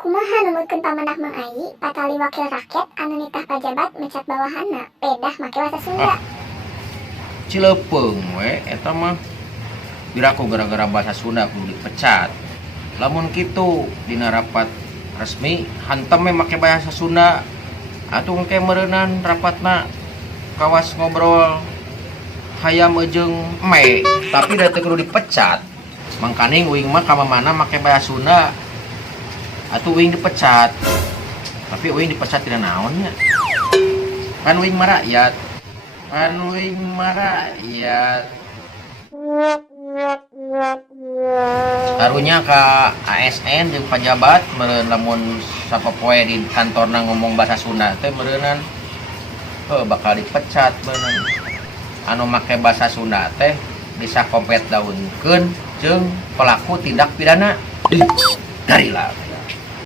Kumaha numutkeun pamanah Mang Ayi patali wakil rakyat anu nitah pajabat mecat bawahanna pedah make bahasa Sunda. Cilepeung we eta mah biraku gara-gara bahasa Sunda kudu dipecat. Lamun kitu dina rapat resmi hantem we make bahasa Sunda. Atuh engke meureunnan rapatna kawas ngobrol hayam jeung me, tapi da teu kudu dipecat. Mangkaning uing mah ka mana make bahasa Sunda. Atuh uing dipecat. Tapi uing dipecat tina naon nya? Kan uing mah rakyat. Karunya ke ASN jeung pejabat meureun lamun sapopoe di kantorna ngomong bahasa Sunda teh meureunan bakal dipecat beunang. Anu make bahasa Sunda teh bisa kompet daunkeun jeung pelaku tindak pidana. Garilah.